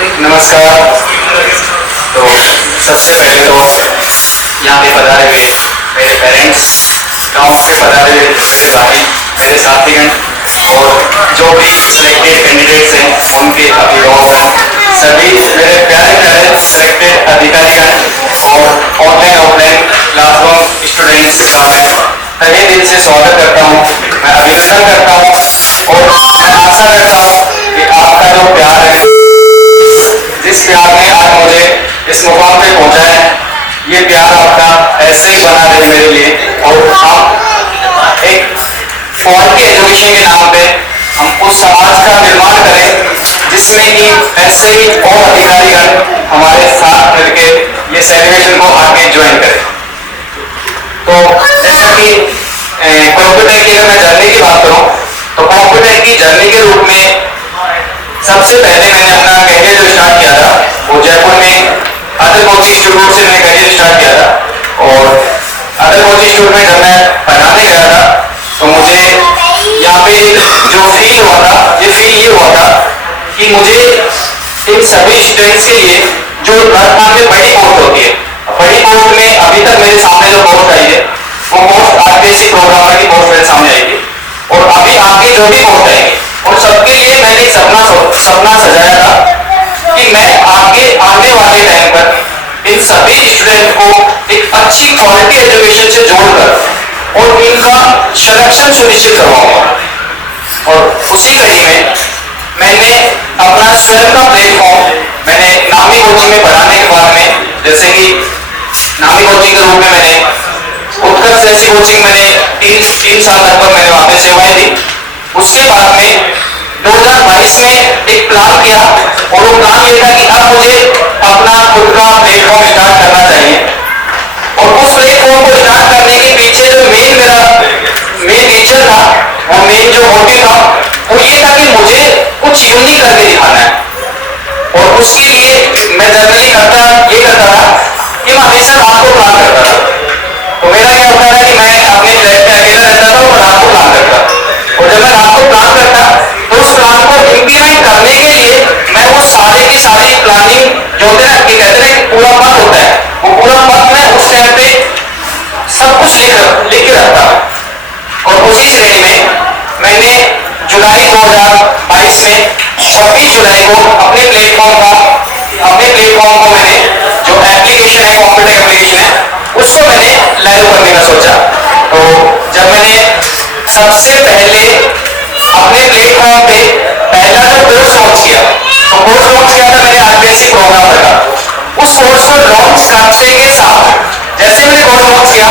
नमस्कार। तो सबसे पहले तो यहाँ पे पधारे हुए मेरे पेरेंट्स, गांव से पधारे हुए मेरे भाई, मेरे साथीगण और जो भी सिलेक्टेड कैंडिडेट्स हैं उनके अभिभावक, सभी मेरे प्यारे प्यारे सिलेक्टेड अधिकारीगण और ऑनलाइन ऑफलाइन क्लासरूम स्टूडेंट्स का मैं तहे दिल से स्वागत करता हूँ, मैं अभिनंदन करता हूँ और मैं आशा करता हूँ कि आपका जो प्यार है, जिस प्यार ने आज मुझे इस मुकाम पे पहुंचाया है, ये प्यार आपका ऐसे ही बना रहे मेरे लिए और हम एक क्वालिटी एजुकेशन के नाम पे हम उस समाज का निर्माण करें जिसमें कि ऐसे ही और अधिकारीगण हमारे साथ मिलके ये सेलिब्रेशन को आगे ज्वाइन करें। तो जैसा कि कंप्यूटर की अगर मैं जर्नी की बात करूं तो कंप्यूटर की जर्नी के रूप में सबसे पहले मैंने अपना करियर जो स्टार्ट किया था वो जयपुर में अदर कोचिंग इंस्टीट्यूट से मैंने करियर स्टार्ट किया था और अदर कोचिंग इंस्टीट्यूट में जब मैं पढ़ाने गया था तो मुझे यहाँ पे जो फील हुआ था ये हुआ था कि मुझे इन सभी स्टूडेंट्स के लिए जो राजस्थान में बड़ी पोस्ट होती है, बड़ी पोस्ट में अभी तक मेरे सामने जो पोस्ट आई है वो पोस्ट आरपीएससी प्रोग्रामर की पोस्ट मेरे सामने आएगी और अभी आगे जो भी पोस्ट आएगी और सबके लिए मैंने एक सपना सजाया था कि मैं आगे आने वाले टाइम पर इन सभी स्टूडेंट को एक अच्छी क्वालिटी एजुकेशन से जोड़कर और इनका सिलेक्शन सुनिश्चित करवाऊंगा। और उसी कड़ी में मैंने अपना स्वयं का प्लेटफॉर्म मैंने नामी कोचिंग में पढ़ाने के बाद में, जैसे कि नामी कोचिंग के रूप में मैंने उत्कर्ष जैसी कोचिंग मैंने तीन साल लगभग मैंने वहां पे सेवाएं दी। उसके बाद में 2022 में एक प्लान किया और वो प्लान ये था कि अब मुझे अपना खुद का प्लेटफॉर्म स्टार्ट करना चाहिए और उस प्लेटफॉर्म को स्टार्ट करने के पीछे जो मेन नेचर था, वो मेन जो मोटिव था वो ये था कि मुझे कुछ यूनिक करके दिखाना है और उसके लिए मैं जनरली करता था कि मैं हमेशा रात को प्लान करता था। तो मेरा क्या होता था कि मैं अपने फ्लैट पे अकेला रहता था और रात को प्लान करता और जब मैं रात को प्लान करता तो उस प्लान को इम्प्लीमेंट करने के लिए मैं वो सारे की सारी प्लानिंग जो होते हैं कि कहते हैं पूरा मत होता है, वो पूरा मत मैं उस टाइम पे सब कुछ लिख के रखता और उसी श्रेणी में मैंने जुलाई 2022 में 26 जुलाई को अपने प्लेटफॉर्म को मैंने जो एप्लीकेशन है, कंप्यूटर एप्लीकेशन है, उसको मैंने लाइव करने का सोचा। तो जब मैंने सबसे पहले अपने प्लेटफॉर्म पे पहला जो कोर्स लॉन्च किया तो कोर्स लॉन्च किया था मैंने आरपीएससी प्रोग्रामर का। उस कोर्स को लॉन्च करने के साथ जैसे मैंने कोर्स लॉन्च किया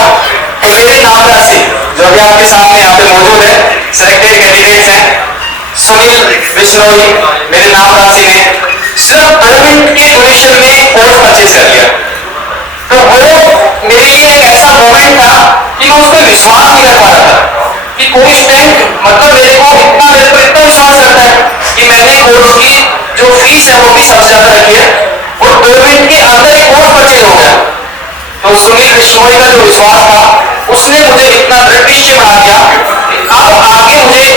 तो मेरे नाम राशि जो अभी आपके सामने यहाँ पे मौजूद है, सिलेक्टेड कैंडिडेट्स हैं, सुनील बिश्नोई मेरे नाम राशि ने सिर्फ 2 मिनट के ड्यूरेशन में कोर्स परचेज कर लिया। तो वो मेरे लिए एक ऐसा मोमेंट था कि मैं उस पर विश्वास नहीं कर पा रहा था कि कोई स्टूडेंट मतलब मेरे को इतना विश्वास करता है कि मैंने कोर्स की जो फीस है वो भी सबसे ज्यादा रखी है और 2 मिनट के अंदर एक कोर्स परचेज हो गया। तो सुनील बिश्नोई का जो विश्वास था उसने मुझे इतना दृढ़ निश्चय बना दिया कि अब आगे मुझे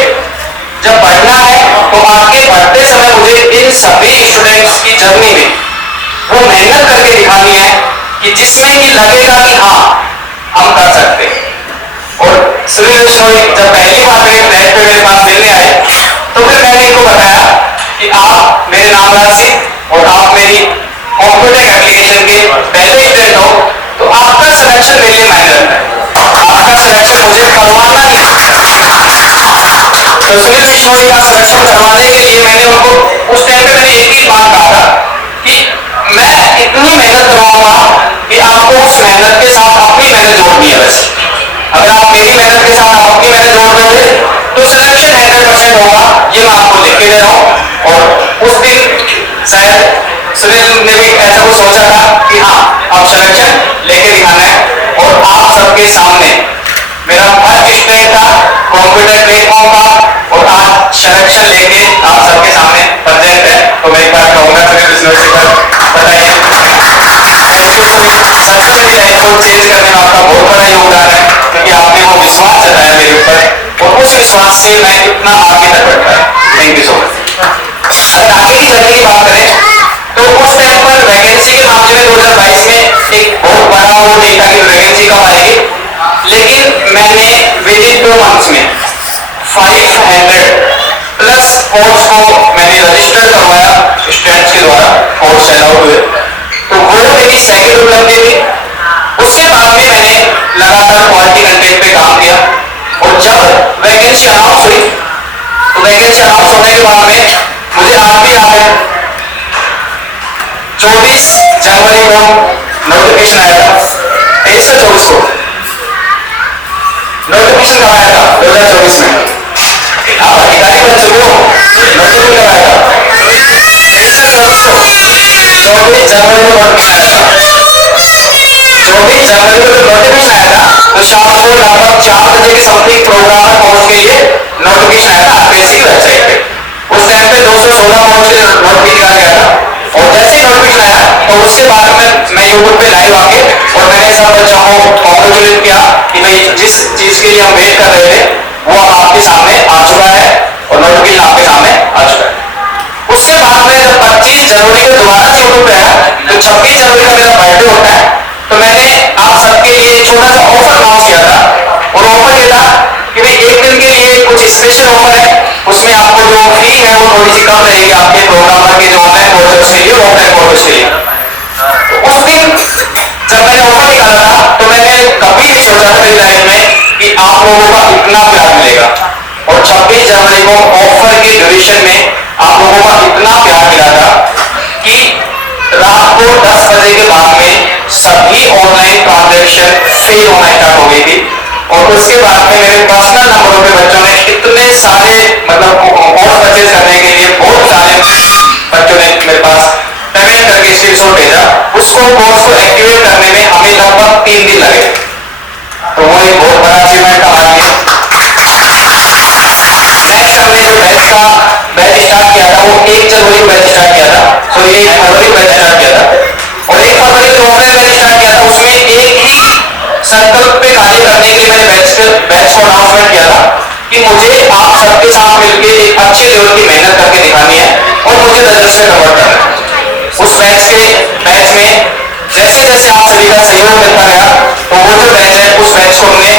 जब बढ़ना है तो आगे बढ़ते समय मुझे इन सभी स्टूडेंट्स की जर्नी में वो मेहनत करके दिखानी है कि जिसमें कि लगेगा कि हाँ हम कर सकते हैं। और सुनील बिश्नोई जब पहली बार मेरे फ्लैट पे मेरे पास मिलने आए तो फिर मैंने इनको बताया कि आप मेरे नाम राशि और आप मेरी कंप्यूटर एप्लीकेशन के पहले स्टूडेंट हो तो आपका सिलेक्शन मेरे लिए मायने रखता है, आपका सिलेक्शन मुझे करवाना ही है। तो सुनील बिश्नोई का सिलेक्शन करवाने के लिए मैंने उनको उस टाइम पे मैंने एक ही बात कहा था कि मैं इतनी मेहनत करवाऊंगा कि आपको उस मेहनत के साथ अपनी मेहनत जोड़नी है। बस अगर आप मेरी मेहनत के साथ अपनी मेहनत जोड़ दोगे तो सिलेक्शन 100% होगा, ये मैं आपको लिख के दे रहा हूँ। और उस दिन शायद सुनील ने भी ऐसा कुछ सोचा था कि हाँ अब सिलेक्शन लेके दिखाना है और आप सबके सामने मेरा फर्स्ट स्टेप था कंप्यूटर प्लेटफॉर्म का और आज सिलेक्शन लेके आप सबके सामने प्रेजेंट है। तो मैं एक बार कहूँगा सुनील बिश्नोई जी पर बताइए थैंक यू सुनील। सच में मेरी लाइफ को चेंज करने में आपका बहुत बड़ा योगदान है क्योंकि आपने वो विश्वास जताया मेरे ऊपर और उस विश्वास से मैं इतना आगे तक बढ़ पाया। Thank you so much. अगर आगे की जर्नी की बात करें मंथ्स में 500 प्लस कोर्स को मैंने रजिस्टर करवाया स्टूडेंट्स के द्वारा, कोर्स अलाउड हुए, तो वो मेरी सेकंड उपलब्धि थी। उसके बाद में मैंने लगातार क्वालिटी कंटेंट पे काम किया, और जब वैकेंसी अनाउंस हुई तो वैकेंसी अनाउंस होने के बाद में मुझे आज भी याद है 24 जनवरी को नोटिफिकेशन आया था, 23-24 को नोटिफिकेशन कराया था 2024 में। आप अधिकारी बन चुके हो, नोटिफिकेशन कराया था 23-24 को, 24 जनवरी को नोटिफिकेशन आया था। 24 जनवरी को जब नोटिफिकेशन आया था तो शाम को लगभग 4 बजे के समथिंग प्रोग्राम पहुंच के लिए नोटिफिकेशन आया था आरपीएससी की वेबसाइट पे। उस टाइम पे 216 पहुंच के नोटिफिकेशन निकाला गया था, और जैसे ही नोटिफिकेशन आया तो उसके बाद में मैं यूट्यूब पे लाइव आके और मैंने सब बच्चों को कॉन्ग्रेचुलेट किया कि भाई जिस चीज के लिए हम वेट कर रहे थे वो अब आपके सामने आ चुका है, और नोटिफिकेशन आपके सामने आ चुका है। उसके बाद में जब 25 जनवरी को दोबारा से यूट्यूब पे आया, तो 26 जनवरी का मेरा बर्थडे होता है, तो मैंने आप सबके लिए छोटा सा ऑफर लॉन्च किया था, और ऑफर ये था कि भाई एक दिन के लिए कुछ स्पेशल ऑफर है, उसमें आपको जो फी है वो थोड़ी सी कम रहेगी आपके प्रोग्रामर के जो ऑनलाइन कोर्सेज के लिए, ऑफलाइन कोर्सेज के लिए। तो उस दिन जब मैंने ऑफर निकाला था तो मैंने कभी नहीं सोचा था मेरी लाइफ में कि आप लोगों का इतना प्यार मिलेगा, और 26 जनवरी को ऑफर के ड्यूरेशन में आप लोगों का इतना प्यार मिला था कि रात को 10 बजे के बाद में सभी ऑनलाइन ट्रांजैक्शन फेल होना स्टार्ट हो गई थी, और उसके बाद में मेरे पर्सनल नंबरों पे बच्चों ने इतने सारे मतलब कोर्स परचेज करने के लिए बहुत सारे बच्चों ने मेरे पास पेमेंट करके स्क्रीनशॉट भेजा। उसको कोर्स को एक्टिवेट करने में हमें लगभग 3 दिन लगे, तो वो एक बहुत बड़ा अचीवमेंट हमारे लिए। नेक्स्ट हमने जो बैच स्टार्ट किया था वो 1 जनवरी को बैच स्टार्ट किया था, सॉरी 1 फरवरी को बैच स्टार्ट किया था, और 1 फरवरी को ऑफलाइन बैच स्टार्ट किया था। उसमें एक ही संकल्प पे कार्य करने के लिए मैंने बैच को अनाउंसमेंट किया था कि मुझे आप सबके साथ मिलकर एक अच्छे लेवल की मेहनत करके दिखानी है और मुझे रजिस्टर कन्वर्ट करना है। उस बैच में जैसे जैसे आप सभी का सहयोग मिलता गया तो वो जो बैच है उस बैच को हमने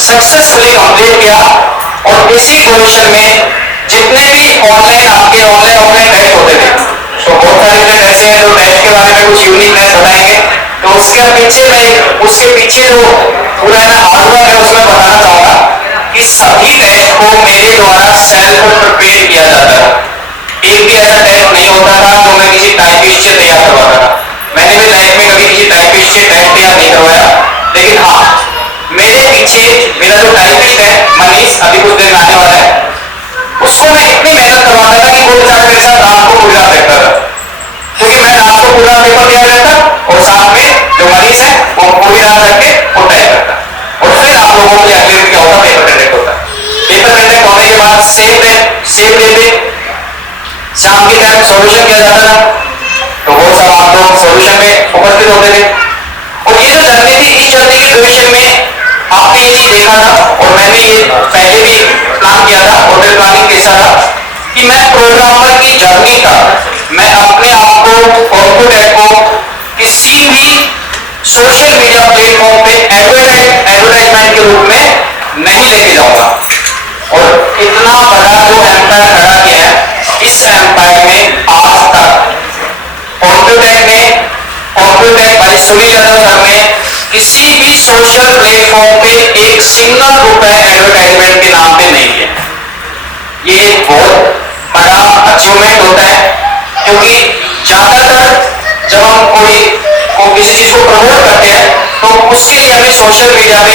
सक्सेसफुली कंप्लीट किया, और इसी ड्यूरेशन में जितने भी ऑनलाइन आपके ऑफलाइन बैच होते थे, तो बहुत सारे बैच ऐसे हैं जो बैच के बारे में कुछ यूनिकनेस बताएंगे, तो उसके पीछे जो पूरा हार्डवर्क है उसमें बताना चाहूंगा कि सभी बैच को मेरे द्वारा सेल्फ प्रिपेयर किया जाता है। एक भी ऐसा टेस्ट नहीं होता था जो मैं किसी टाइपिस्ट से तैयार करवाता था। मैंने भी लाइफ में कभी किसी टाइपिस्ट से टेस्ट तैयार नहीं करवाया, लेकिन हाँ मेरे पीछे मेरा जो टाइपिस्ट है मनीष, अभी कुछ देर आने वाला है, उसको मैं इतनी मेहनत करवाता था कि वो बेचारा मेरे साथ रात को पूरी रात देखता था, क्योंकि मैं रात को पूरा पेपर तैयार रहता और साथ में जो मरीज है वो पूरी रात करके वो टाइप करता, और फिर आप लोगों के लिए अगले दिन क्या होता, पेपर कंडक्ट होता। पेपर कंडक्ट होने के बाद सेम डे पे शाम के टाइम सॉल्यूशन किया जाता था, तो वो सब आप लोग सॉल्यूशन में उपस्थित होते थे। और ये जो जर्नी थी, इस जर्नी के ड्यूरेशन में आपने ये देखा था, और मैंने ये पहले भी प्लान किया था, और मेरे प्लानिंग कैसा था कि मैं प्रोग्रामर की जर्नी का मैं अपने आप को कॉर्पोरेट को किसी भी सोशल मीडिया प्लेटफॉर्म पे एडवर्टाइजमेंट के रूप में नहीं लेके जाऊंगा, और इतना बड़ा जो एम्पायर खड़ा किया है, इस एम्पायर में आज तक कॉम्प्यूटेक भाई सुनील यादव सर ने किसी भी सोशल प्लेटफॉर्म पे एक सिंगल रुपए एडवर्टाइजमेंट के नाम पे नहीं किया। ये एक बहुत बड़ा अचीवमेंट होता है, क्योंकि ज्यादातर जब हम किसी चीज को प्रमोट करते हैं तो उसके लिए हमें सोशल मीडिया पे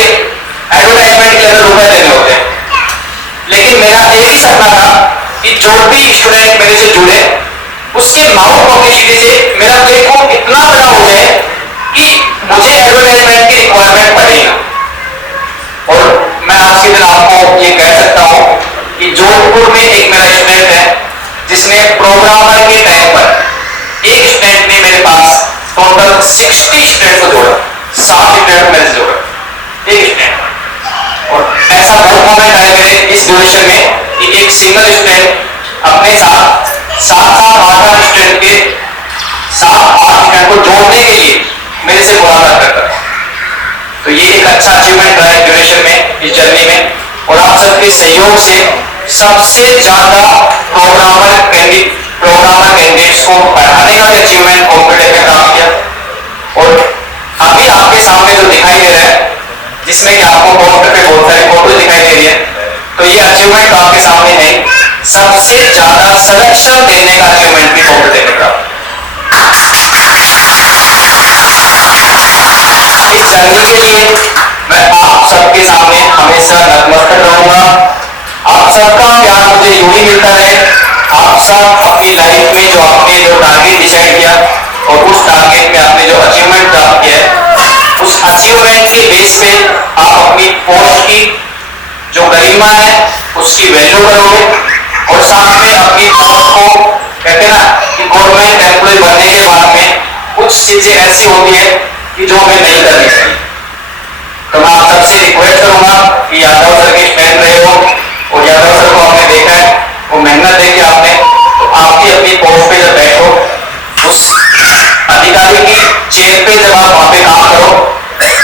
एडवर्टाइजमेंट के लिए रुपए देने होते हैं, लेकिन मेरा एक ही सपना था कि जो भी स्टूडेंट मेरे से जुड़े उसके माउथ पब्लिसिटी से मेरा प्लेटफॉर्म इतना बड़ा हो जाए कि मुझे एडवर्टाइजमेंट की रिक्वायरमेंट पड़े ना। और मैं आज के दिन आपको ये कह सकता हूं कि जोधपुर में एक मेरा स्टूडेंट है जिसने प्रोग्रामर के टाइम पर एक स्टूडेंट ने मेरे पास टोटल 60 स्टूडेंट को जोड़ा, 7 स्टूडेंट मेरे से जोड़ा एक स्टूडेंट। और ऐसा बहुत मोमेंट आया मेरे इस ड्यूरेशन में कि एक सिंगल स्टूडेंट अपने साथ 7-8 स्टूडेंट के 7-8 स्टूडेंट को जोड़ने के लिए मेरे से मुलाकात करता था। तो ये एक अच्छा अचीवमेंट रहा है ड्यूरेशन में, इस जर्नी में। और आप सबके सहयोग से सबसे ज्यादा प्रोग्रामर कैंडिडेट्स को पढ़ाने का अचीवमेंट कॉम्पिटेटिव में प्राप्त किया। और अभी आपके सामने जो दिखाई दे रहा है, जिसमें कि आपको कंप्यूटर पे बहुत सारी फोटो दिखाई दे रही है, तो ये अचीवमेंट तो आपके सामने है, सबसे ज्यादा सिलेक्शन देने का अचीवमेंट भी कॉम्पिटेटिव में प्राप्त। इस जर्नी के लिए मैं आप सबके सामने हमेशा नतमस्तक रहूंगा। आप सबका प्यार मुझे यूं ही मिलता रहे। आप सब अपनी लाइफ में जो आपने जो टारगेट डिसाइड किया और उस टारगेट में आपने जो अचीवमेंट प्राप्त किया है, उस अचीवमेंट के बेस पे आप अपनी पोस्ट की जो गरिमा है उसकी वैल्यू करोगे और साथ में अपनी पोस्ट को, कहते हैं ना कि गवर्नमेंट एम्प्लॉय बनने के बाद में कुछ चीजें ऐसी होती है कि जो हमें नहीं करनी चाहिए। तो मैं आप सबसे रिक्वेस्ट करूंगा कि यादव सर के फैन रहे हो और यादव सर को आपने देखा है, वो मेहनत देखी आपने, तो आपकी अपनी पोस्ट पे जब बैठो, उस अधिकारी की चेयर पे जब आप वहां पे काम करो,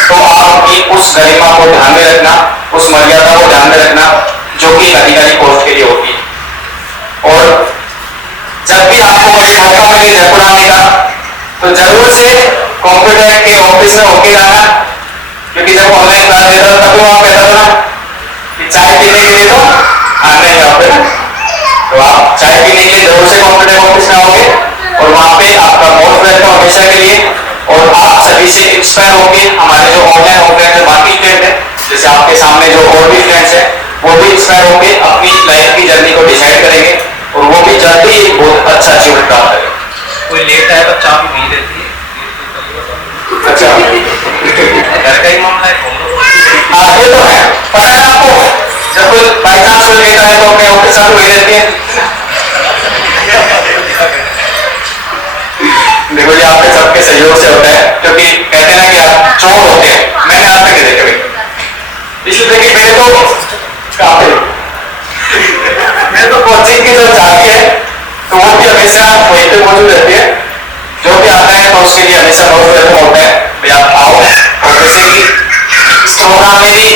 तो आप अपनी उस गरिमा को ध्यान में रखना, उस मर्यादा को ध्यान में रखना जो कि अधिकारी पोस्ट के लिए होती है। और जब भी आपको कभी मौका मिले जयपुर आने का, तो जरूर से कंप्यूटर के ऑफिस में होके जाना, क्योंकि जब ऑनलाइन क्लास देता था तभी वहां कहता था ना कि चाय पीने के लिए तो आना ही यहाँ पे ना, तो आप चाय पीने के लिए जरूर से कंप्यूटर ऑफिस में आओगे और वहां पे आपका मोस्ट वेलकम हमेशा के लिए। और आप सभी से इंस्पायर होके हमारे जो ऑनलाइन ऑफलाइन जो बाकी फ्रेंड है, जैसे आपके सामने जो और भी फ्रेंड्स है, वो भी इंस्पायर होके अपनी लाइफ की जर्नी को डिसाइड करेंगे और वो भी जल्दी ही बहुत अच्छा अचीवमेंट प्राप्त करेंगे। कोई लेट आए तो चाबी नहीं देती है। अच्छा, घर का ही मामला है। हाँ ये तो है, पता है आपको, जब कोई बाई चांस कोई लेट आए तो अपने ऑफिस चालू हो जाती है। देखो ये आपके सबके सहयोग से होता है, क्योंकि कहते हैं ना कि आप चौक होते हैं, मैंने आज तक देखे भाई, इसलिए देखिए मेरे तो काफी मेरे तो कोचिंग की जो चाबी है तो वो भी हमेशा वहीं पे मौजूद रहती है। जो भी आता है तो उसके लिए हमेशा बहुत वेलकम होता है, भाई आप आओ। और जैसे कि इस प्रोग्राम में भी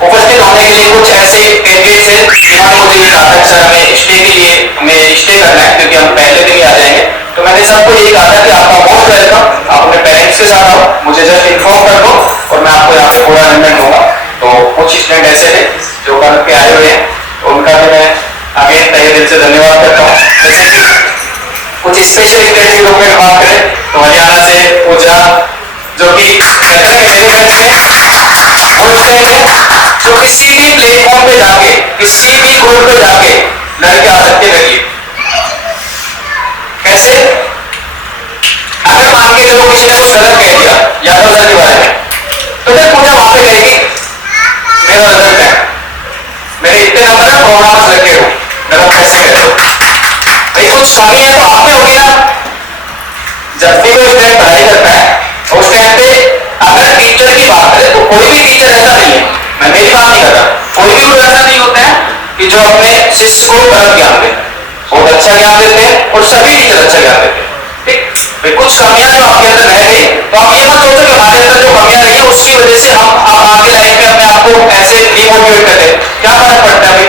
उपस्थित होने के लिए कुछ ऐसे कैंडिडेट्स हैं जिन्होंने मुझे ये कहा था सर हमें स्टे के लिए हमें स्टे करना है क्योंकि हम पहले दिन ही आ जाएंगे, तो मैंने सबको यही कहा था कि आपका मोस्ट वेलकम, आप अपने पेरेंट्स के साथ आओ, मुझे जस्ट इन्फॉर्म कर दो और मैं आपको यहाँ पे पूरा अरेंजमेंट दूंगा। तो कुछ स्टूडेंट ऐसे थे जो कर के आए हुए हैं, तो उनका भी मैं आगे तहे दिल से धन्यवाद करता हूँ। जैसे कि कुछ स्पेशल स्टूडेंट के रूप में बात करें तो हरियाणा से पूजा, जो कि कहते हैं मेरे बैच में वो स्टूडेंट है जो किसी भी प्लेटफॉर्म पे जाके, किसी भी ग्रुप पे जाके लड़के आ सकते लड़की। कैसे? अगर मान के चलो किसी ने कुछ गलत कह दिया यादव सर के बारे में, तो फिर पूजा वहां पे कहेगी मेरा रिजल्ट है, मेरे इतने नंबर है, प्रोग्रामर्स लगे हो, गलत कैसे कहते हो भाई, कुछ कमी है तो आप में होगी ना। जब भी कोई स्टूडेंट पढ़ाई करता है उस टाइम पे अगर टीचर की बात करें तो कोई भी टीचर ऐसा नहीं है, मैं मेरी बात नहीं कर रहा, कोई भी ऐसा नहीं होता है कि जो अपने शिष्य को गलत ज्ञान दे, बहुत अच्छा ज्ञान देते हैं और सभी टीचर अच्छा ज्ञान देते हैं। ठीक, कुछ कमियां जो आपके अंदर रह गई तो आप ये मत सोचो कि हमारे अंदर जो कमियां रही है उसकी वजह से हम आगे लाइफ में अपने आप को ऐसे डिमोटिवेट करते हैं, क्या फर्क पड़ता है भाई।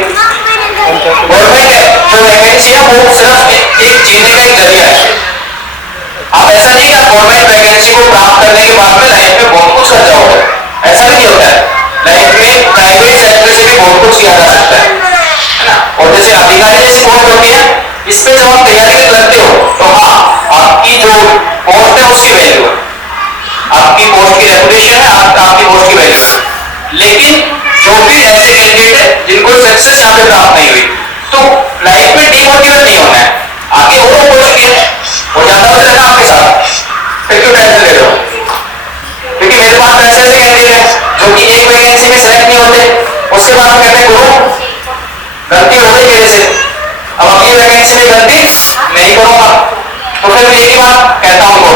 गवर्नमेंट जो वैकेंसी है वो सिर्फ एक जीने का एक जरिया है। आप ऐसा नहीं कि आप गवर्नमेंट वैकेंसी को प्राप्त करने के बाद में लाइफ में बहुत कुछ कर जाओगे, ऐसा भी नहीं होता है। लाइफ में प्राइवेट सेक्टर से भी बहुत कुछ किया जा सकता है ना। और जैसे अधिकारी जैसी पोस्ट होती है, इस पे जब आप तैयारी करते हो तो हाँ आपकी जो पोस्ट है उसकी वैल्यू है, आपकी पोस्ट की रेपुटेशन है, आपकी पोस्ट की वैल्यू है। लेकिन जो भी ऐसे कैंडिडेट है जिनको सक्सेस यहाँ पे प्राप्त नहीं हुई, तो लाइफ में डिमोटिवेट नहीं होना है, आगे और कोशिश हो जाता है रहना आपके साथ, फिर क्यों टेंशन ले रहे हो। क्योंकि मेरे पास ऐसे ऐसे कैंडिडेट हैं जो कि एक वैकेंसी में सेलेक्ट नहीं होते, उसके बाद कहते हैं गुरु गलती हो गई मेरे से, अब अगली वैकेंसी में गलती नहीं करूंगा। तो फिर मैं यही बात कहता हूं उनको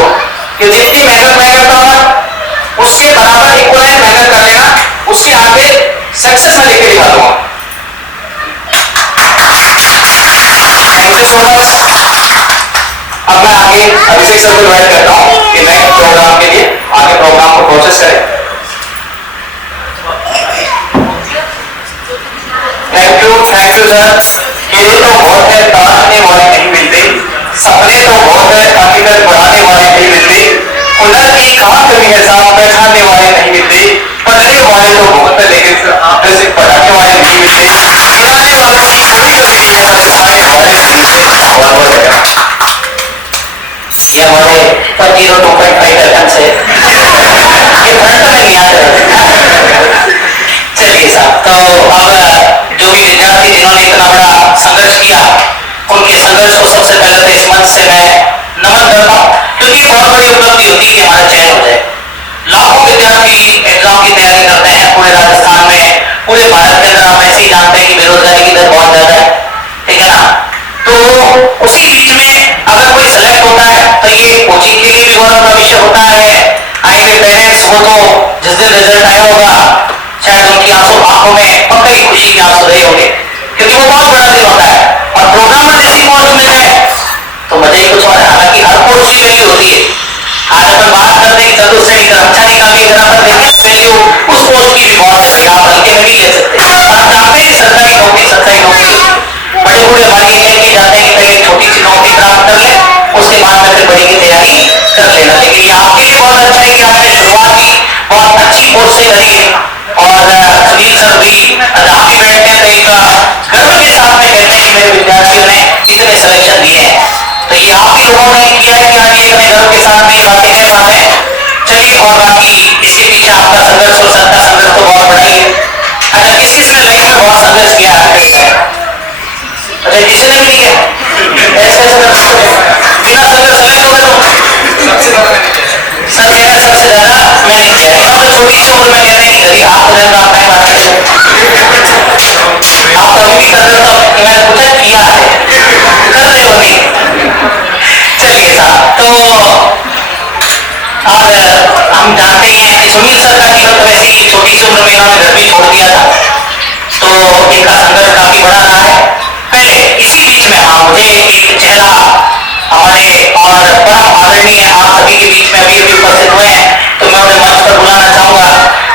कि जितनी मेहनत मैं करता हूं ना उसके बराबर इक्वलाइज मेहनत कर लेना, उसके आगे सक्सेस में लेके दिखा दूंगा। Thank you so much. अब मैं आगे अभिषेक सर को इनवाइट करता हूं कि नेक्स्ट प्रोग्राम के लिए आगे प्रोग्राम को प्रोसेस करें। You sir. खेल तो बहुत है, ताशने वाले नहीं मिलते, सपने तो बहुत है, हकीकत बढ़ाने वाले नहीं मिलते, हुनर की खास कमी है साहब, पहचानने वाले नहीं मिलते, पढ़ने वाले तो बहुत है लेकिन आप जैसे पढ़ाने वाले नहीं मिलते, खिलाने वालों की कोई कमी नहीं है बस खाने वाले नहीं मिलते। बहुत बहुत धन्यवाद। ये हमारे 2.5 से ये फ्रंट में नहीं आते। चलिए साहब, तो अब जो भी विद्यार्थी जिन्होंने इतना बड़ा संघर्ष किया, उनके संघर्ष को सबसे पहले तो इस मंच से मैं नमन करता हूँ, क्योंकि बहुत बड़ी उपलब्धि होती है कि हमारा चयन हो जाए। लाखों विद्यार्थी एग्जाम की तैयारी करते हैं पूरे राजस्थान में, पूरे भारत के अंदर। आप ऐसे ही जानते हैं कि बेरोजगारी की दर बहुत ज्यादा है, ठीक है ना। तो उसी बीच में अगर कोई सेलेक्ट होता है तो ये कोचिंग के लिए भी गौरव का विषय होता है। आए हुए पेरेंट्स को तो जिस दिन रिजल्ट आया होगा शायद उनकी आंखों में पक्का ही खुशी के आंसू रहे होंगे, क्योंकि वो बहुत बड़ा दिन होता है। और प्रोग्रामर इसी कोर्स में है तो मजा ही कुछ और है। हालांकि हर कोर्स की वैल्यू होती है, आज अपन बात करते हैं जरूर से कर्मचारी का भी, अगर अपन देखें वैल्यू उस कोर्स की भी बहुत है, आप हल्के में नहीं ले सकते। आप जानते हैं सरकारी नौकरी बड़े बूढ़े हमारे ये लेके जाते हैं कि पहले छोटी सी नौकरी प्राप्त कर ले, उसके बाद में फिर बड़ी की तैयारी कर लेना। लेकिन ये आपके लिए बहुत अच्छा है कि आपने शुरुआत ही बहुत अच्छी कोर्स से करी है। और सुनील सर भी आप ही बैठते हैं तो एक गर्व के साथ में कहते हैं मेरे विद्यार्थियों ने इतने सिलेक्शन दिए हैं, तो ये आप ही लोगों ने किया है कि आज ये इतने गर्व के साथ में बातें कह पाते हैं। चलिए, और बाकी इसके पीछे आपका संघर्ष और सबका संघर्ष तो बहुत बड़ा ही है। अच्छा, किस किसने लाइफ में बहुत संघर्ष किया है? अच्छा, किसी ने भी नहीं किया? ऐसे ऐसे कर सकते हैं बिना संघर्ष सेलेक्ट हो गए तो सर कह रहे सबसे ज्यादा मैंने किया है। तो छोटी सी उम्र में कहने की घड़ी आप तो ज्यादा आपका आप कभी भी कर रहे हो तो मैंने पूछा किया है, कर रहे हो नहीं। चलिए साहब, तो अब हम जानते ही हैं कि सुनील सर का जीवन तो ऐसी ही छोटी सी उम्र में इन्होंने घर भी छोड़ दिया था, तो इनका संघर्ष काफी बड़ा रहा है। पहले इसी बीच में मुझे एक चेहरा हमारे और परम आदरणीय आप सभी के बीच में अभी अभी उपस्थित हुए हैं, तो मैं उन्हें मंच पर बुलाना चाहूंगा।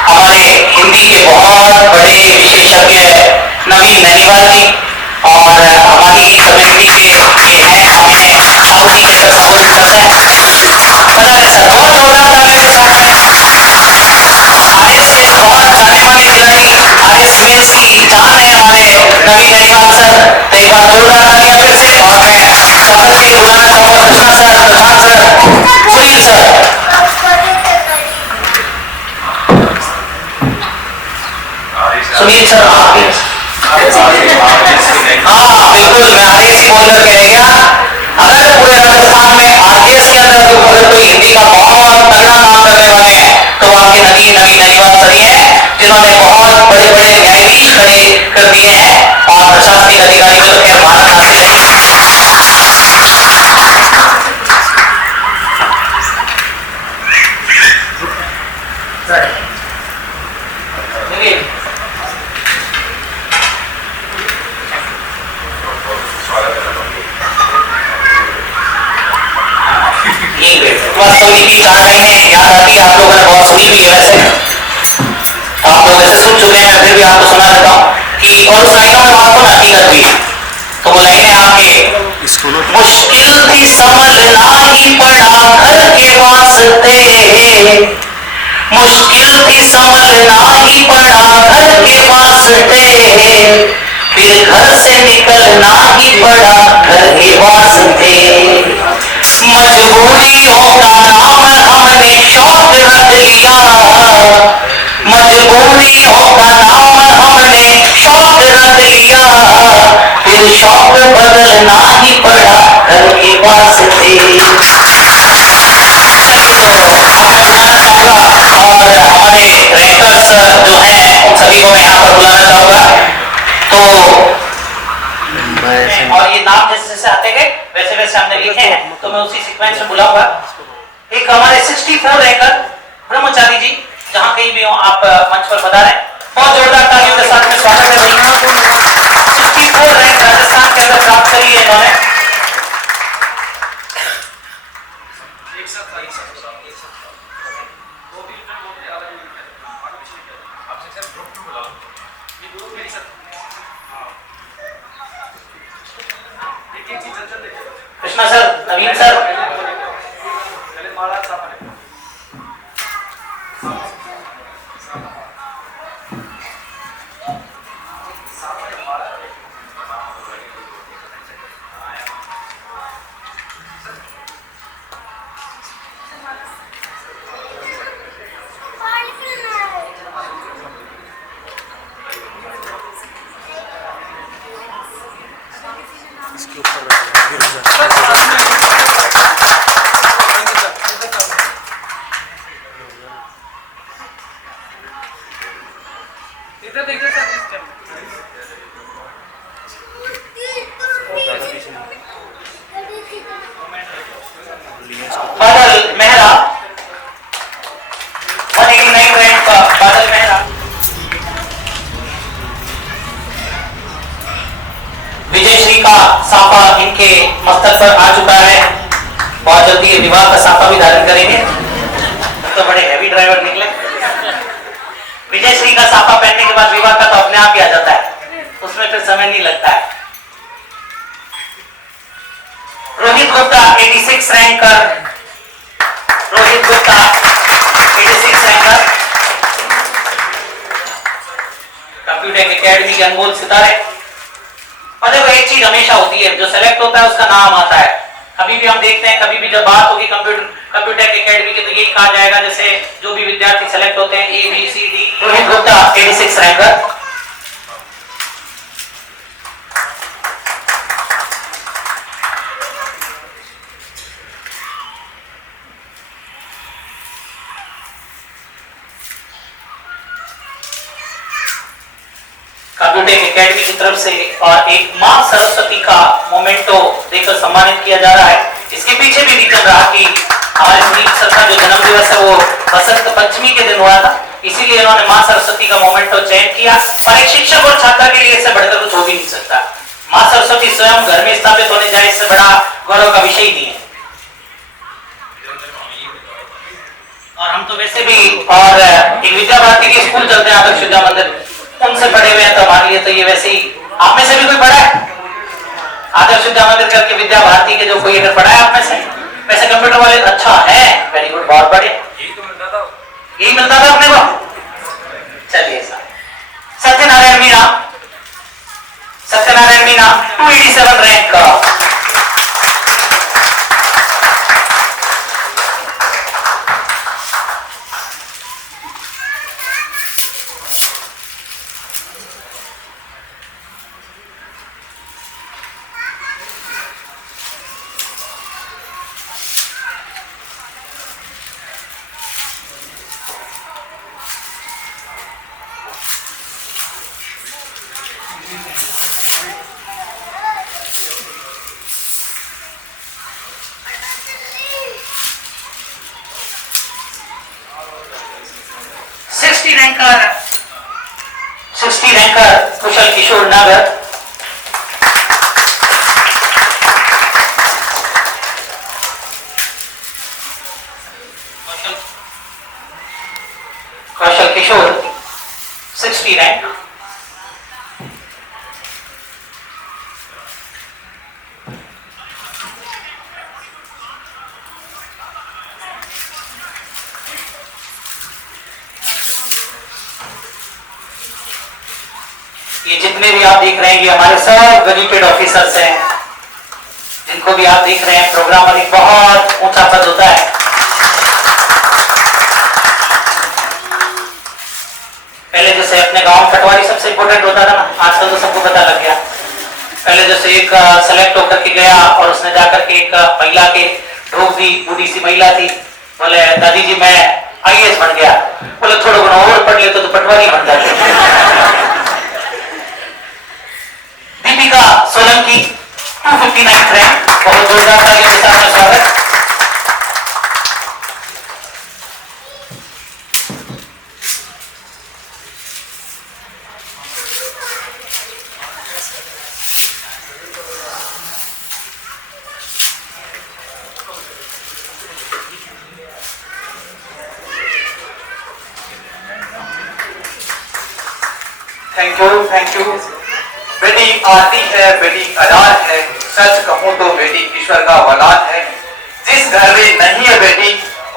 हमारे हिंदी के बहुत बड़े विशेषज्ञ नवीन नैनीवाल जी, और हमारी कम्युनिटी के ये हैं, हम इन्हें साहू जी कहकर संबोधित करते हैं। पधारे सर, बहुत जोरदार तालियों के साथ आरएस के बहुत जाने माने खिलाड़ी, आरएस मेंस की जान है हमारे नवीन नैनीवाल सर। तो एक बार जोरदार तालियां फिर से। और मैं स्वागत के लिए बुलाना चाहूंगा Krishna sir, Pradhan sir, Sunil sir. Sunil sir हाँ बिल्कुल, मैं आरएस ही बोलकर कह गया। अगर पूरे राजस्थान में आरएस के अंदर अगर कोई हिंदी का बहुत तगड़ा काम करने वाले हैं तो आपके नवीन नैनीवाल सर ही हैं, जिन्होंने बहुत बड़े बड़े न्यायाधीश खड़े कर दिए हैं और प्रशासनिक अधिकारी को तो खैर भारत हासिल है। वास्तविक की 4 महीने याद आती है, आप लोगों ने बहुत सुनी भी है। वैसे आप लोग ऐसे सुन चुके हैं, फिर भी आपको सुना देता हूँ कि और उस लाइनों में आपको हकीकत भी है। तो वो लाइनें आपके मुश्किल थी समझना ही पड़ा घर के वास्ते, मुश्किल थी समझना ही पड़ा घर के वास्ते, फिर घर से निकलना ही पड़ा घर के वास्ते, मजबूरियों का नाम हमने शौक रख लिया, मजबूरियों का नाम हमने शौक रख लिया, फिर शौक बदलना ही पड़ा घर के वास्ते। चलिए, तो अब मैं बुलाना चाहूंगा और हमारे रेक्टर्स जो हैं उन सभी को मैं यहाँ पर बुलाना चाहूंगा। तो और ये नाम जैसे जैसे आते गए वैसे वैसे हमने लिखे हैं, तो मैं उसी सीक्वेंस में बुलाऊंगा। एक हमारे 64 रैंकर ब्रह्मचारी जी, जहां कहीं भी हो आप मंच पर बता रहे हैं, बहुत जोरदार तालियों के साथ में स्वागत है भैया। 64 रैंक राजस्थान के अंदर प्राप्त करी है इन्होंने। कृष्णा सर, नवीन सर, बादल मेहरा 189 रैंक का बादल मेहरा। विजय श्री का साफा इनके मस्तक पर आ चुका है, बहुत जल्दी ये विवाह का साफा भी धारण करेंगे। तो बड़े हैवी ड्राइवर निकले। विजय श्री का साफा पहनने के बाद विवाह का तो अपने आप ही आ जाता है, उसमें फिर समय नहीं लगता है। रोहित गुप्ता 86 रैंक कर, रोहित गुप्ता 86 रैंक कर, कंप्यूटर एकेडमी के अनमोल सितारे। और देखो एक चीज हमेशा होती है, जो सेलेक्ट होता है उसका नाम आता है। अभी भी हम देखते हैं, कभी भी जब बात होगी कंप्यूटर एकेडमी की तो यही कहा जाएगा, जैसे जो भी विद्यार्थी सेलेक्ट होते हैं ABCD। रोहित गुप्ता 86 रैंक कर। कंप्यूटर एकेडमी की तरफ से और एक मां सरस्वती का मोमेंटो देकर सम्मानित किया जा रहा है। इसके पीछे भी रीजन रहा कि हमारे सुनील सर का जो जन्म दिवस है वो बसंत पंचमी के दिन हुआ था, इसीलिए इन्होंने मां सरस्वती का मोमेंटो चयन किया। और एक शिक्षक और छात्रा के लिए इससे बढ़कर कुछ हो भी नहीं सकता। मां सरस्वती स्वयं घर में स्थापित होने जाए, इससे बड़ा गौरव का विषय ही नहीं है। और हम तो वैसे भी और एक विद्या भारती के स्कूल चलते हैं, आदर्श विद्या मंदिर, उनसे पढ़े हुए हैं, तो हमारे लिए तो ये वैसे ही। आप में से भी कोई पढ़ा है आदर्श विद्या मंदिर करके विद्या भारती के? जो कोई अगर पढ़ा है आप में से? वैसे कंप्यूटर वाले अच्छा है, वेरी गुड, बहुत बढ़िया। यही मिलता था अपने को। चलिए सर, सत्यनारायण मीना, सत्यनारायण मीना 287 रैंक का। रैंकर 60 रैंकर कुशल किशोर नागर। कौशल किशोर 60 रैंक। ये जितने भी आप देख रहे हैं ये हमारे सब गजेटेड ऑफिसर्स हैं, जिनको भी आप देख रहे हैं। प्रोग्रामर एक बहुत ऊंचा पद होता है। पहले जैसे अपने गांव में पटवारी सबसे इंपोर्टेंट होता था ना, आजकल तो सबको पता लग गया। पहले जैसे एक सेलेक्ट होकर के गया और उसने जाकर के एक महिला के ढोक दी, बूढ़ी सी महिला थी, बोले दादी जी मैं IAS बन गया। बोले थोड़ा गुना और पढ़ लेते तो पटवारी बन जाते। दीपिका सोलंकी 259 रैंक, बहुत जोरदार तालियों के साथ स्वागत। Thank you, thank you. बेटी आरती है, बेटी अडार है, सच कहूं तो बेटी ईश्वर का वरदान है। जिस घर में नहीं है बेटी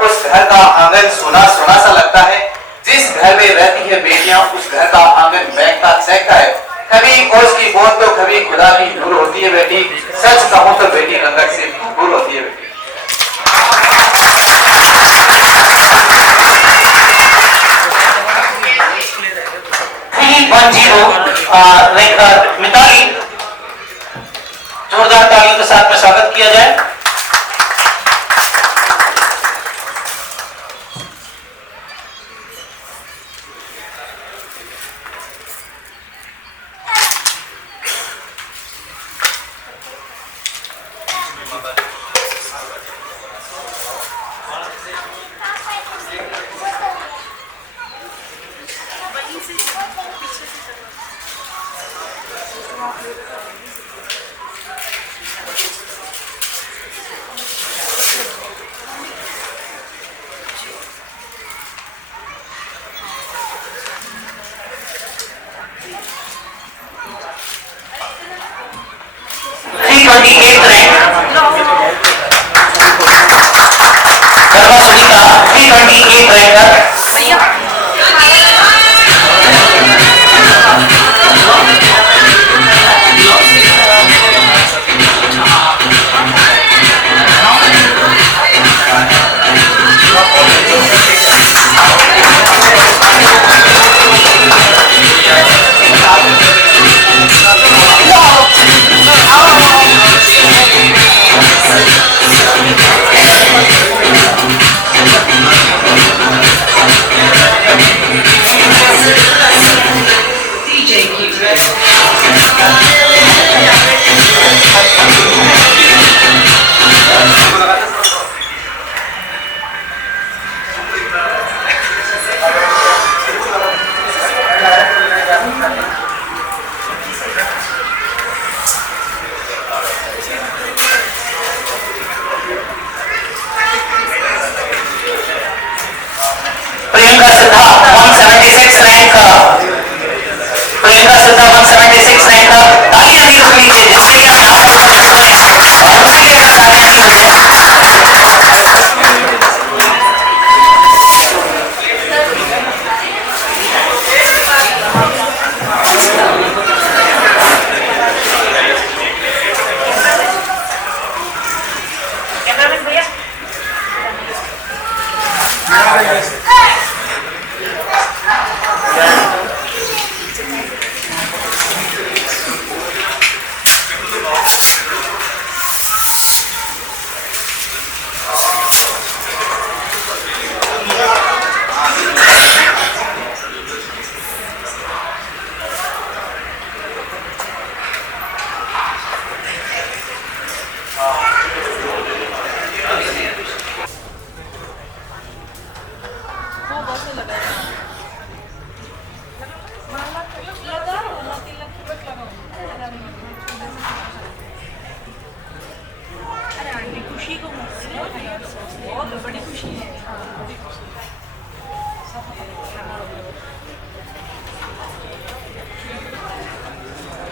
उस घर का आंगन सुना सुना सा लगता है। जिस घर में रहती है बेटियां उस घर का आंगन महकता सहकता है। कभी ओस की बूंद तो कभी खुदा की नूर होती है बेटी। सच कहूं तो बेटी रंगत से भरपूर होती है बेटी। 310 रैंकर मिताली, जोरदार तालियों के साथ में स्वागत किया जाए।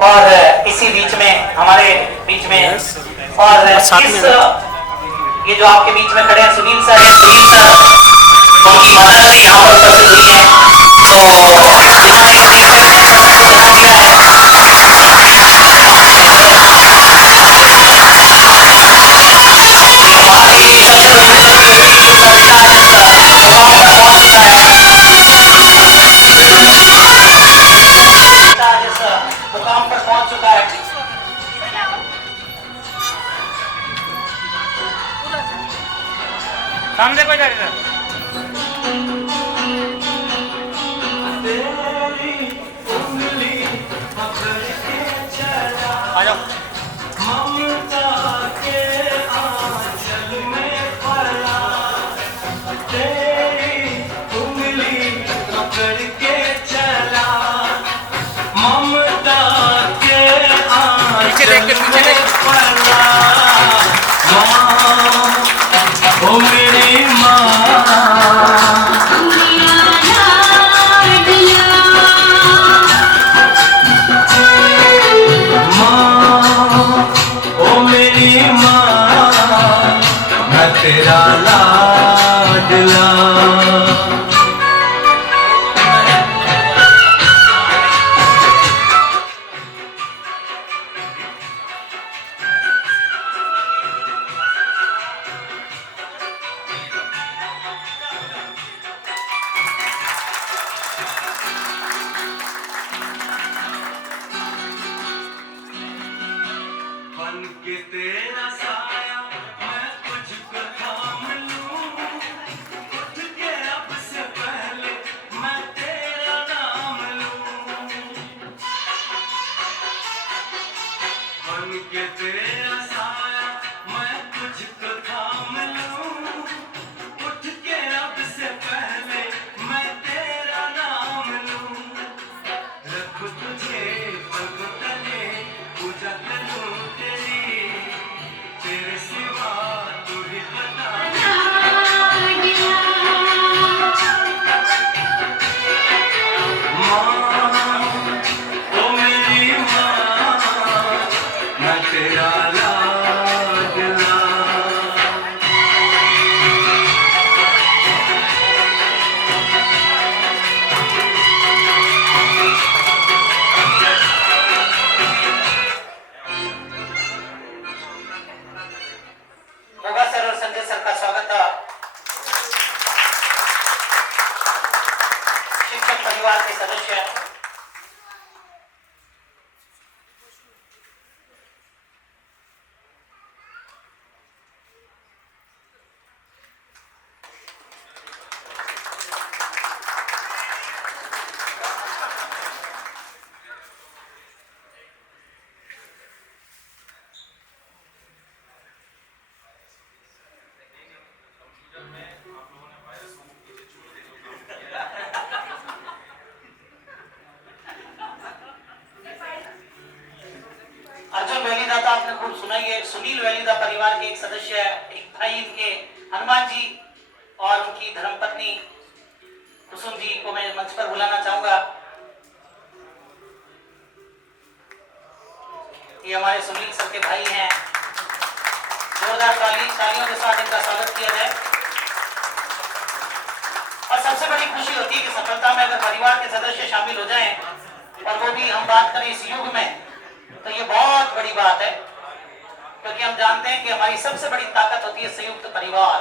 और इसी बीच में हमारे बीच में और इस ये जो आपके बीच में खड़े हैं सुनील सर हैं, सुनील सर उनकी मदद से यहाँ पर उपस्थित हुई है। तो हमारे स्टेज पे बुला दिया है। हमारे लिए चलते हुए संस्था इस मुकाम पर पहुंच चुका है। मुकाम पर पहुंच चुका है। सामने कोई गाड़ी आ जाओ। पीछे देख के पीछे देख। ओ मेरी माँ तेरा लाडला। बन के तेरा साया मैं तुझको थाम लूं, उठ के अब से पहले मैं तेरा नाम लूं। बन के तेरा साया मैं तुझको थाम लूं, उठ के अब से पहले मैं तेरा नाम लूं। रख तुझे पग तले पूजा करूं तेरी, तेरे सिवा तू ही बता। माँ ओ मेरी माँ, मैं तेरा लाडला। मोगा सर और संजय सर का स्वागत है। शिक्षक परिवार के सदस्य अर्जुन वैलीदाता आपने खूब सुनाई है। सुनील वैलीदा परिवार के एक सदस्य है, एक भाई इनके हनुमान जी और उनकी धर्मपत्नी कुसुम जी को मैं मंच पर बुलाना चाहूंगा। ये हमारे सुनील सर के भाई हैं। जोरदार तालियों के साथ इनका स्वागत किया जाए। और सबसे बड़ी खुशी होती है कि सफलता में अगर परिवार के सदस्य शामिल हो जाएं और वो भी हम बात करें इस युग में, तो ये बहुत बड़ी बात है, क्योंकि हम जानते हैं कि हमारी सबसे बड़ी ताकत होती है संयुक्त परिवार।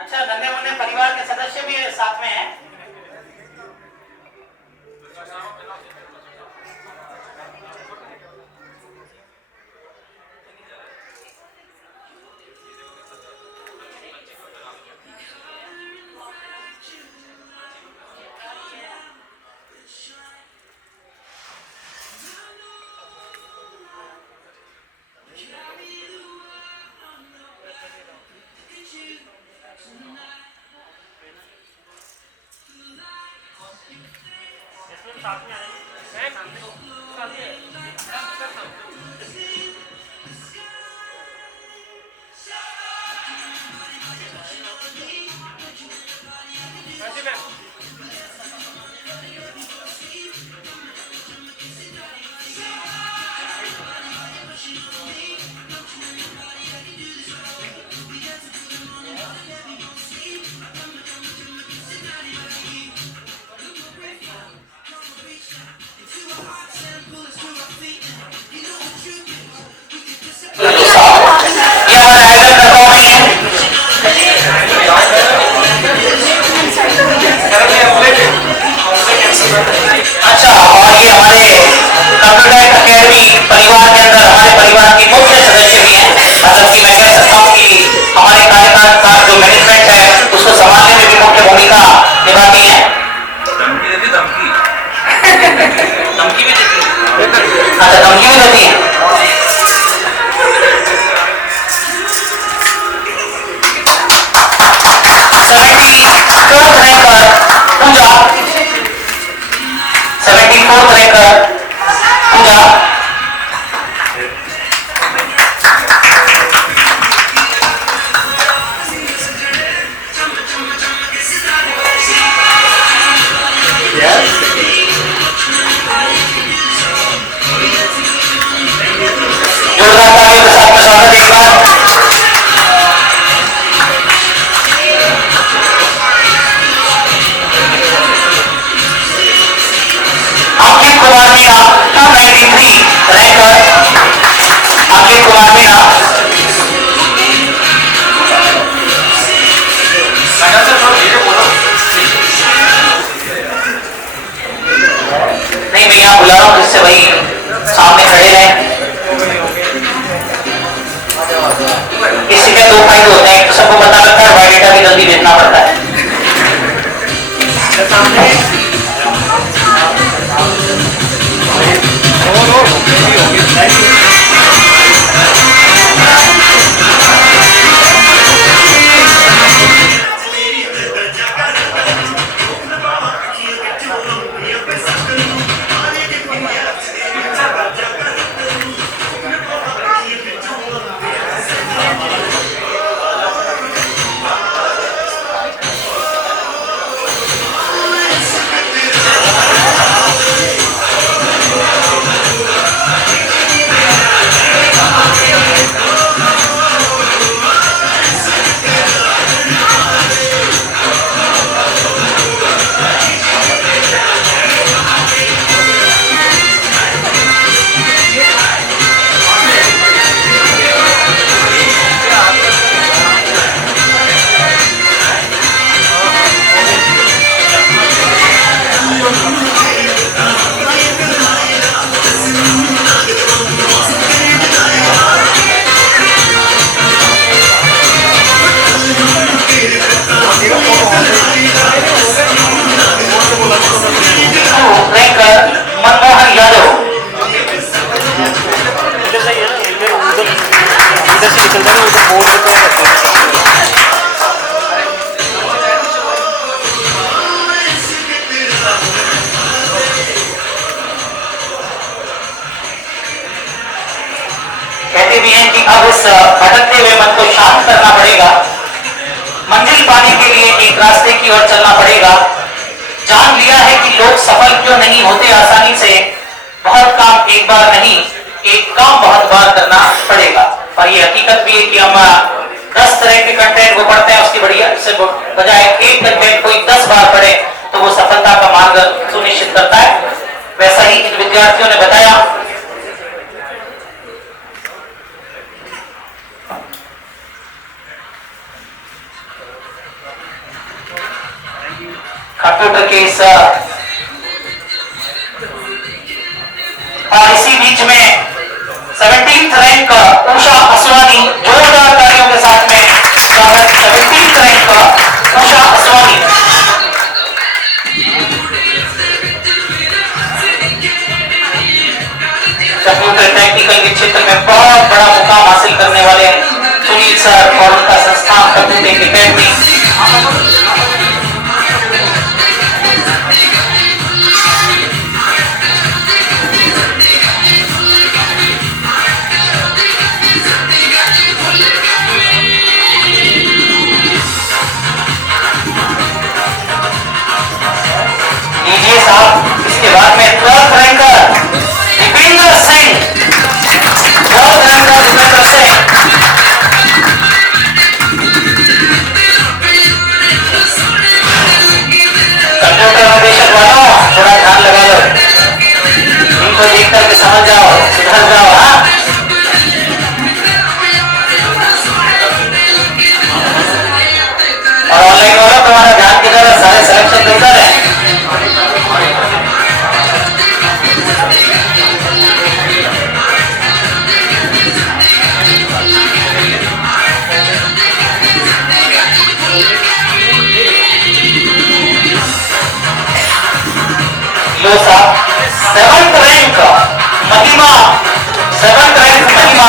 अच्छा, धन्य मुन्ने परिवार के सदस्य भी साथ में हैं। अच्छा, और ये हमारे कंप्यूटर अकेडमी परिवार के अंदर हमारे परिवार की मुख्य सदस्य भी हैं। मतलब कि मैं कह सकता हूँ कि हमारे कार्यकाल का जो मैनेजमेंट है उसको संभालने में भी मुख्य भूमिका निभाती है। धमकी भी देती है। अच्छा, धमकी भी देती है। पूजा 74 रैंक कहते भी हैं कि अब इस भटकते हुए मन को शांत करना पड़ेगा, मंजिल पाने के लिए एक रास्ते की ओर चलना पड़ेगा। जान लिया है कि लोग सफल क्यों नहीं होते आसानी से, बहुत काम एक बार नहीं, एक काम बहुत बार करना पड़ेगा। और ये हकीकत भी है कि हम 10 तरह के कंटेंट को पढ़ते हैं, उसकी बढ़िया से बजाय एक कंटेंट कोई 10 बार पढ़े तो वो सफलता का मार्ग सुनिश्चित करता है। वैसा ही इन विद्यार्थियों ने बताया। कंप्यूटर के इस और इसी बीच में 17th रैंक उषा असवानी, जोरदार तालियों के साथ में स्वागत। 17th rank Usha Aswani. Computer technical के क्षेत्र में बहुत बड़ा मुकाम हासिल करने वाले सुनील सर और उनका संस्थान कंप्यूटिंग एकेडमी। लीजिए साहब, इसके बाद में 12th ranker Dipendra Singh, 12th ranker Dipendra Singh. Computer निर्देशक वालों थोड़ा ध्यान लगा लो, इनको देख करके समझ जाओ, सुधर जाओ। हाँ, और ऑनलाइन वालों तुम्हारा ध्यान किधर है? सारे सिलेक्शन किधर है? लो साहब, 7th रैंक महिमा, 7th रैंक महिमा।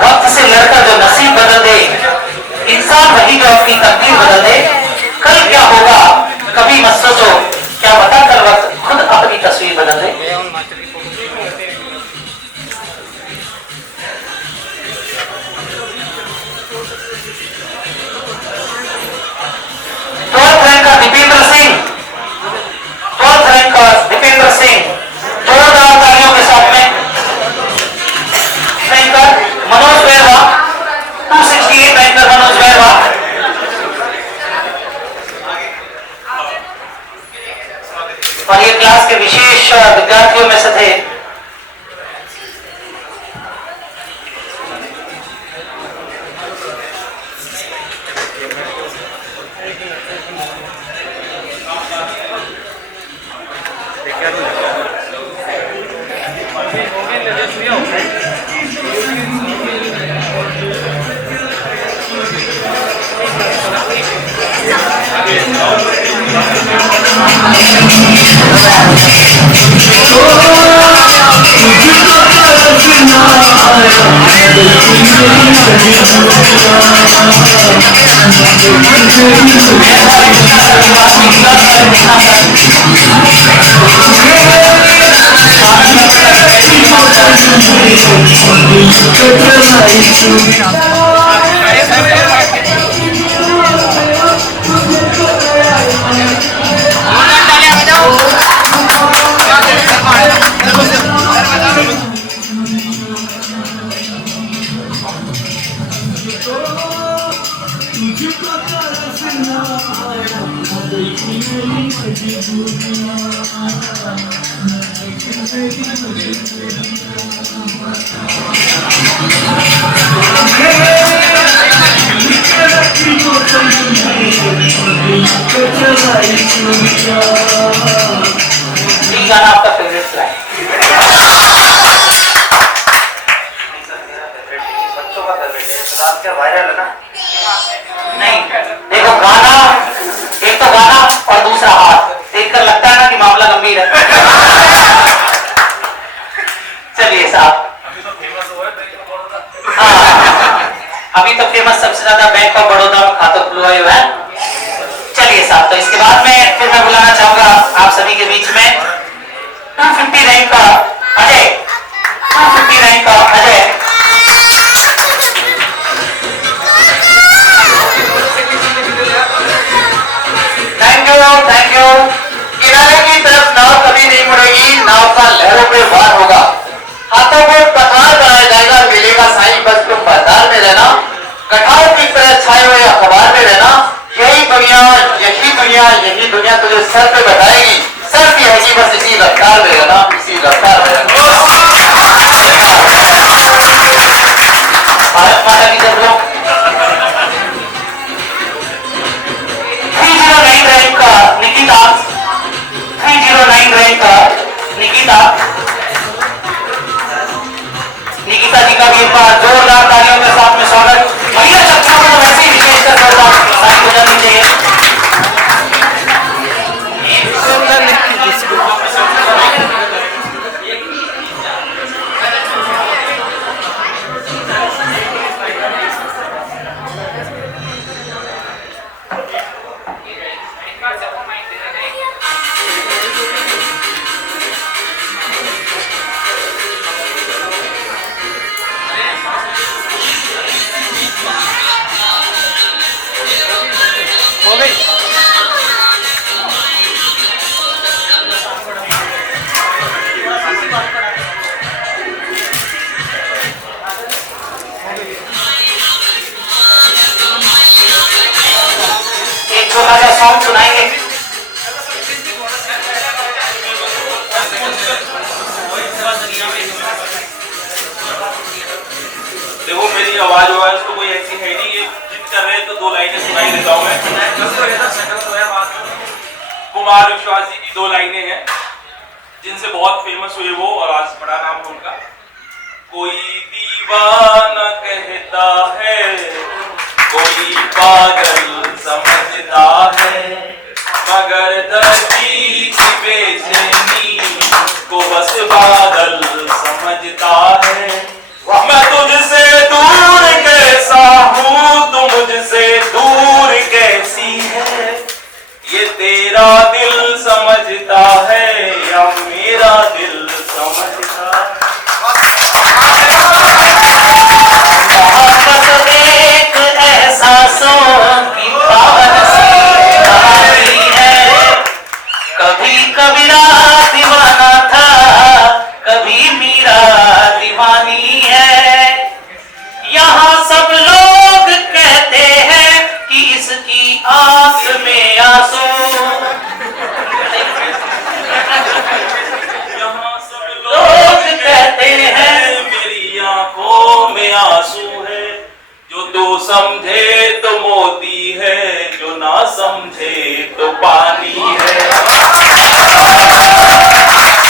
वक्त से लड़कर जो नसीब बदल दे, इंसान वही जो अपनी तकदीर बदल दे। कल क्या होगा कभी मत सोचो, क्या पता कल वक्त खुद अपनी तस्वीर बदल दे। फोर्थ रैंक का दीपेंद्र सिंह, 12th रैंक का दीपेंद्र सिंह, जोरदार तालियों के साथ में। Ranker Manoj Bairwa, 268 ranker Manoj Bairwa. और ये क्लास के विशेष विद्यार्थियों में से थे। ये गाना आपका फेवरेट है? बच्चों का फेवरेट है, रात का वायरल है ना। नहीं, देखो गाना, एक तो गाना और दूसरा हाथ देखकर लगता है ना कि मामला गंभीर है। चलिए साहब, हाँ, अभी तो फेमस सबसे ज्यादा बैंक ऑफ बड़ौदा में खाता खुलवा हुआ है। चलिए साहब, तो इसके बाद में फिर मैं बुलाना चाहूंगा आप सभी के बीच में 250 रैंक का अजय, 250 रैंक का अजय। Thank you. किनारे की तरफ नाव कभी नहीं मुड़ेगी, नाव का लहरों पे वार होगा, हाथों को कतार बनाया जाएगा, मिलेगा साईं, बस तुम बाजार में रहना, कटाव की तरह छाए हुए अखबार में रहना। यही दुनिया तुझे सर पे बैठाएगी, सर की हंसी बस इसी रफ्तार में रहना, इसी रफ्तार में रहना। भारत माता की जय बोलो। 309 रैंक का निकिता, 309 रैंक का निकिता जी का भी एक बार जोरदार तालियों के साथ में स्वागत। महिला कक्षा को वैसे ही विशेष कर सारी हो जानी चाहिए। एक छोटा सा सॉन्ग सुनाएंगे। देखो मेरी आवाज तो कोई ऐसी है नहीं, ये जिद कर रहे हैं तो 2 लाइनें सुनाई देता हूँ मैं। कुमार विश्वास जी की 2 लाइनें हैं जिनसे बहुत फेमस हुए वो, और आज बड़ा नाम है उनका। कोई दीवाना कहता है, कोई पागल समझता है, मगर धरती की बेचैनी को बस बादल समझता है। मैं तुझसे दूर कैसा हूँ, तू मुझसे दूर कैसी है, ये तेरा दिल समझता है या मेरा दिल समझता है। मोहब्बत एक एहसासों की पावन सी कहानी है, कभी कबीरा दीवाना था, कभी मीरा दीवानी है। यहाँ सब लोग कहते हैं कि इसकी आंख में आंसू, यहाँ सब लोग कहते हैं मेरी आंखों में आंसू है, जो तू समझे तो मोती है, जो ना समझे तो पानी है।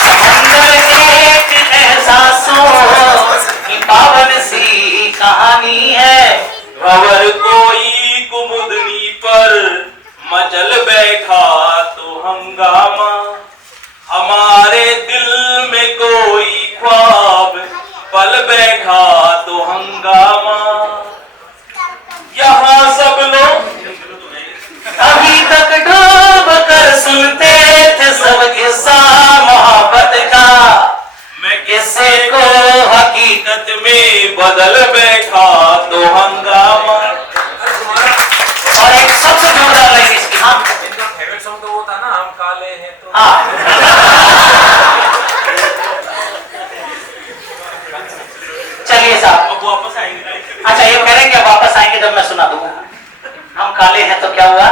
समंदर एक एहसासों की पावन सी कहानी है, अगर कोई कुमुदनी पर मचल बैठा तो हंगामा, हमारे दिल में कोई ख्वाब पल बैठा तो हंगामा। यहाँ सब लोग अभी तक डूब कर सुनते थे सब किस्सा मोहब्बत का, मैं किस्से को हकीकत में बदल बैठा तो हंगामा। और एक सबसे जोरदार लाइन इसकी, हाँ इनका फेवरेट सॉन्ग तो वो था ना, हम काले हैं तो। हाँ। चलिए साहब, अब वापस आएंगे। अच्छा ये कह रहे हैं कि वापस आएंगे जब मैं सुना दूंगा। हम काले हैं तो क्या हुआ?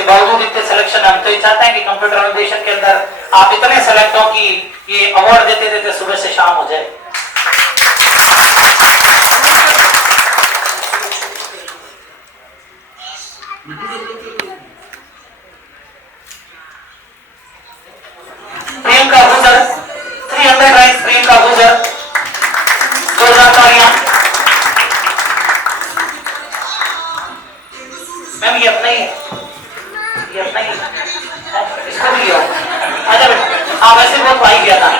इसके बावजूद इतने सिलेक्शन, हम तो ये चाहते हैं कि कंप्यूटर एजुकेशन के अंदर आप इतने सेलेक्ट हो कि ये अवार्ड देते देते सुबह से शाम हो जाए। प्रियंका गुजर 300 रैंक, प्रियंका गुजर 2000 तालियां। मैम ये अपना ही है, ये अपना ही है, इसको भी लियो। अच्छा बेटा, हाँ वैसे बहुत भाई गया था।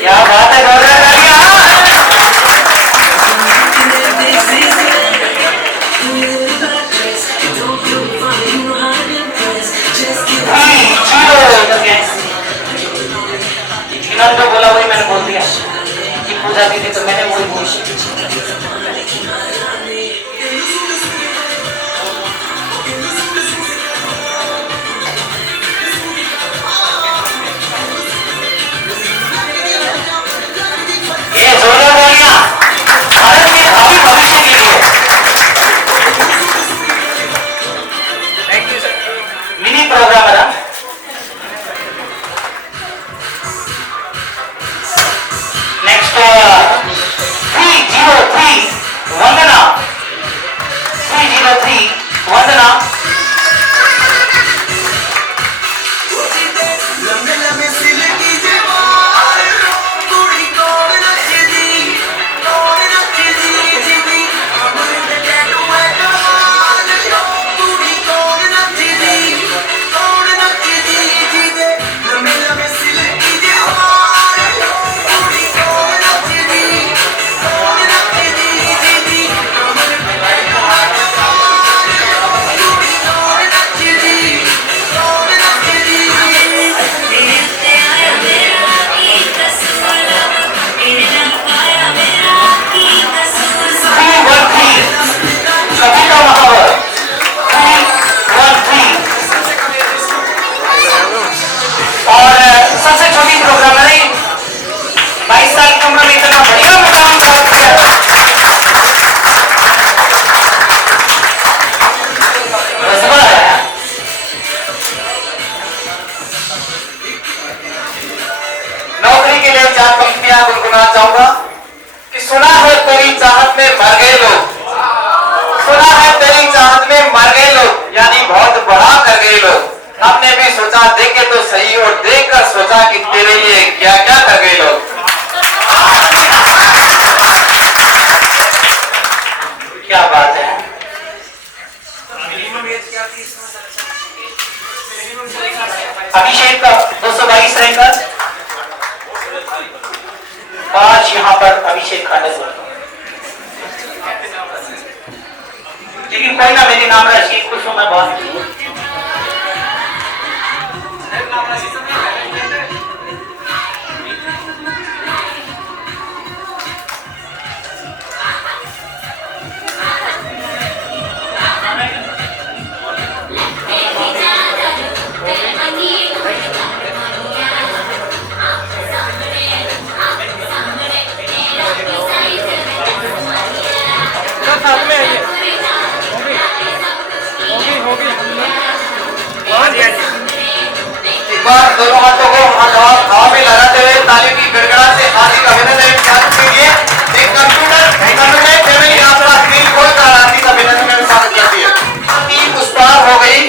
क्या बात है, इन्होंने जो बोला वही मैंने बोल दिया कि पूजा दी थी तो मैंने वही बोली। ये जोरदार बोलियां भारत के भावी भविष्य के लिए। मिनी प्रोग्राम है ना। नेक्स्ट 303 वंदना, 303 वंदना। गुनगुना चाहूंगा कि सुना है तेरी चाहत में मर गए लोग, सुना है तेरी चाहत में मर गए लोग, यानी बहुत बड़ा कर गए लोग। हमने भी सोचा देखे तो सही और देखकर सोचा कि तेरे लिए क्या क्या कर गए लोग। क्या बात है। अभिषेक का 222 रैंक, 5 यहाँ पर अभिषेक खांडेसर। लेकिन कोई ना, मेरी नाम राशि खुश हूं मैं बहुत। एक बार दोनों हाथों को हवा में लगाते हुए ताली की गड़गड़ाहट से हार्दिक अभिनंदन स्वागत कीजिए। एक कंप्यूटर फैमिली आपका स्क्रीन खोलकर हार्दिक अभिनंदन में स्वागत करती है। उस पार हो गई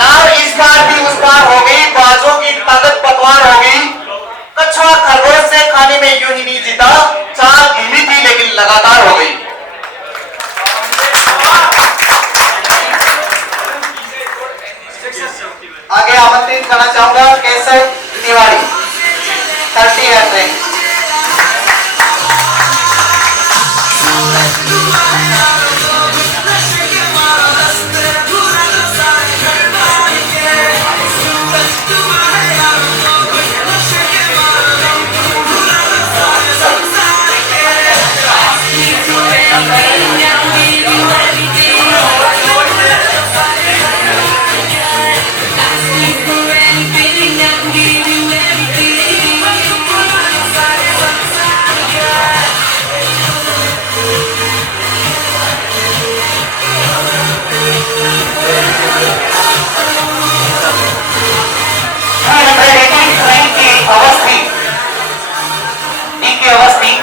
नाव, इस पार भी उस पार हो गई, बाजों की ताकत पतवार हो गई। कछुआ खरगोश से खाने में यूं ही नहीं जीता, चाल धीमी थी लेकिन लगातार हो गई। आगे आमंत्रित करना चाहूंगा हंस रहे हैं। अवस्थी डी की अवस्थी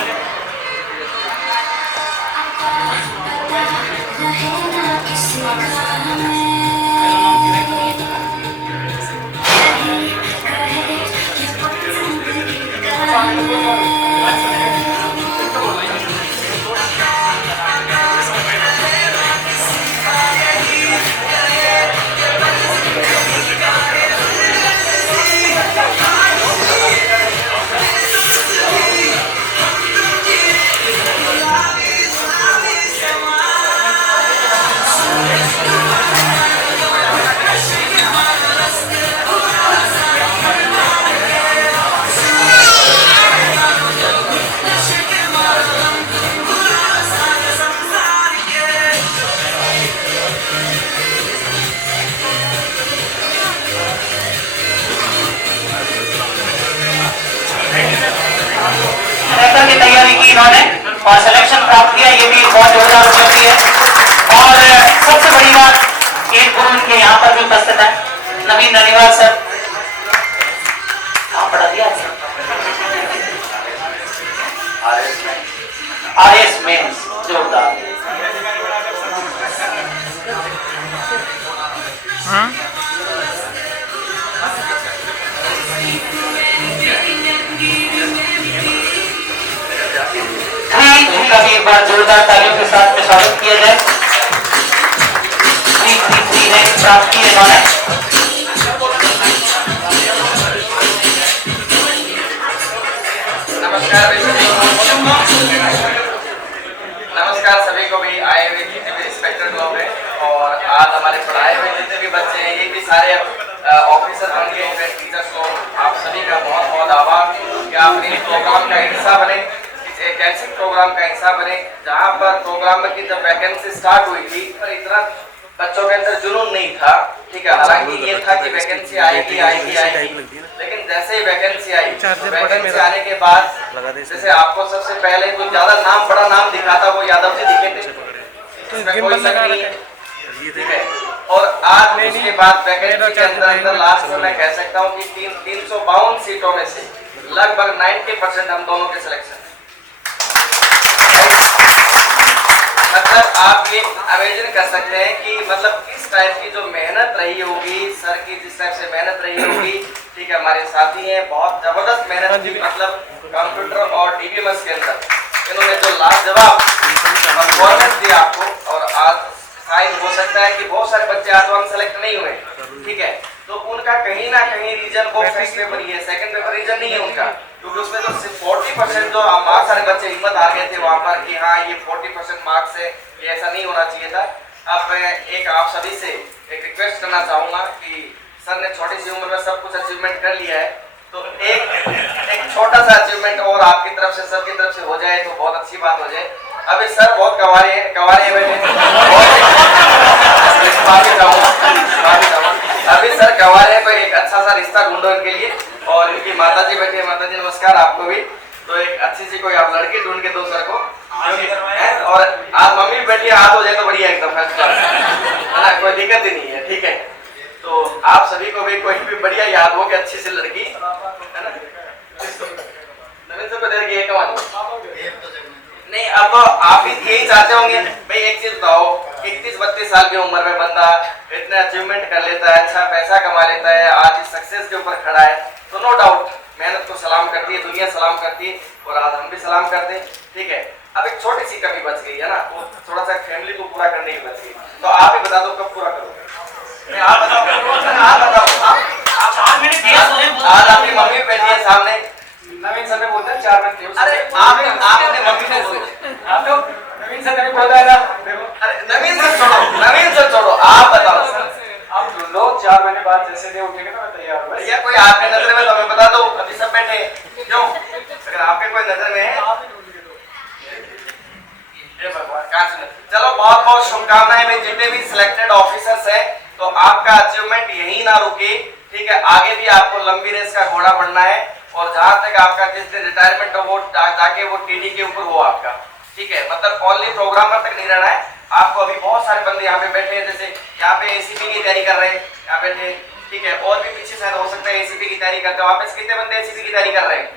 सेलेक्टर की तैयारी की इन्होंने और सिलेक्शन प्राप्त किया, ये भी बहुत जोरदार उपलब्धि है। और सबसे बड़ी बात एक गुरु इनके यहाँ पर भी उपस्थित है, नवीन ननीवाल सर। आप पढ़ा दिया RS मेंस, जोरदार। उनका भी एक बार जोरदार तालियों के साथ में स्वागत किया जाए। 333 रैंक प्राप्त की इन्होंने। नमस्कार सभी को भी आए हुए जितने भी इंस्पेक्टर लोग हैं और आज हमारे पढ़ाए हुए जितने भी बच्चे हैं, ये भी सारे ऑफिसर बन गए, टीचर्स लोग, आप सभी का बहुत बहुत आभार कि आप इस प्रोग्राम का हिस्सा बने, एक ऐसे प्रोग्राम का हिस्सा बने जहाँ पर प्रोग्राम में की जब वैकेंसी स्टार्ट हुई थी पर इतना बच्चों के अंदर जुनून नहीं था, ठीक है। हालांकि ये था कि वैकेंसी आएगी, लेकिन जैसे ही वैकेंसी आई, वैकेंसी आने के बाद जैसे आपको सबसे पहले जो ज्यादा नाम, बड़ा नाम दिखा था वो यादव जी दिखे थे, इसमें कोई शक नहीं है, ठीक है। और आज उसके बाद वैकेंसी के अंदर लास्ट में मैं कह सकता हूँ कि 352 सीटों में से लगभग 90% हम दोनों के सिलेक्शन। मतलब आप ये इमेजिन कर सकते हैं कि मतलब किस टाइप की जो मेहनत रही होगी, सर की जिस टाइप से मेहनत रही होगी, ठीक है। हमारे साथी हैं, बहुत जबरदस्त मेहनत की, मतलब कंप्यूटर और DBMS के अंदर इन्होंने जो लाजवाब परफॉर्मेंस दिया आपको। और आज शायद हो सकता है कि बहुत सारे बच्चे आज वहाँ सेलेक्ट नहीं हुए, ठीक है, तो उनका कहीं ना कहीं रीजन वो फर्स्ट पेपर ही है, सेकंड पेपर रीजन नहीं है उनका, क्योंकि उसमें तो 40% जो बहुत सारे बच्चे हिम्मत हार गए थे वहाँ पर कि हाँ ये 40% मार्क्स है, ये ऐसा नहीं होना चाहिए था। अब मैं एक आप सभी से एक रिक्वेस्ट करना चाहूँगा कि सर ने छोटी सी उम्र में सब कुछ अचीवमेंट कर लिया है, तो एक छोटा सा अचीवमेंट और आपकी तरफ से, सर की तरफ से हो जाए तो बहुत अच्छी बात हो जाए। अभी सर बहुत गंवारे हैं अभी सर गंवारे हैं, कोई एक अच्छा सा रिश्ता ढूंढो इनके लिए। और इनकी माता जी बैठी है, माता जी नमस्कार आपको भी, तो एक अच्छी सी कोई आप लड़की ढूंढ के दो सर को। और आज मम्मी भी बैठी है, हाथ हो जाए तो बढ़िया एकदम फर्स्ट क्लास है ना, कोई दिक्कत ही नहीं है, ठीक है। तो आप सभी को भी कोई भी बढ़िया याद हो कि अच्छी सी लड़की है ना, नवीन सर को देर की नहीं। अब आप यही चाहते होंगे भाई, एक चीज बताओ, 31-32 साल की उम्र में बंदा इतने अचीवमेंट कर लेता है, अच्छा पैसा कमा लेता है, आज इस सक्सेस के ऊपर खड़ा है, तो नो डाउट मेहनत को सलाम करती है, दुनिया सलाम करती है और आज हम भी सलाम करते हैं, ठीक है। अब एक छोटी सी कमी बच गई है ना, वो थोड़ा सा फैमिली को पूरा करने की बच गई, तो आप ही बता दो कब पूरा करोगे? आप बताओ, आप बताओ। आज आपकी मम्मी बैठी है सामने, नवीन सर ने बोलता है 4 बनते हैं। अरे आपने मम्मी को बोलो। आप लोग नवीन सर ने भी बोला है ना, देखो अरे नवीन सर छोड़ो, आप बताओ। आप ढूंढो 4 महीने बाद जैसे दे उठेंगे ना मैं तैयार हूँ। भैया कोई आपके नजर में तो हमें बता दो, अभी सब बैठे हैं। क्यों? अगर आपके कोई नजर में है, हे भगवान, कहाँ से? चलो बहुत बहुत शुभकामनाएं में जितने भी सिलेक्टेड ऑफिसर्स हैं, तो आपका अचीवमेंट यही ना रुके, ठीक है? आगे भी आपको लंबी रेस का घोड़ा बढ़ना है, और जहां तक आपका जिस दिन रिटायरमेंट हो वो जाके वो टीडी के ऊपर हो आपका, ठीक है? मतलब ओनली प्रोग्रामर तक नहीं रहना है आपको। अभी बहुत सारे बंदे यहाँ पे बैठे हैं, जैसे यहाँ पे एसीपी की तैयारी कर रहे हैं, यहाँ बैठे, ठीक है? और भी पीछे शायद हो सकता है एसीपी की तैयारी करते हो। आप में कितने बंदे एसीपी की तैयारी कर रहे हैं?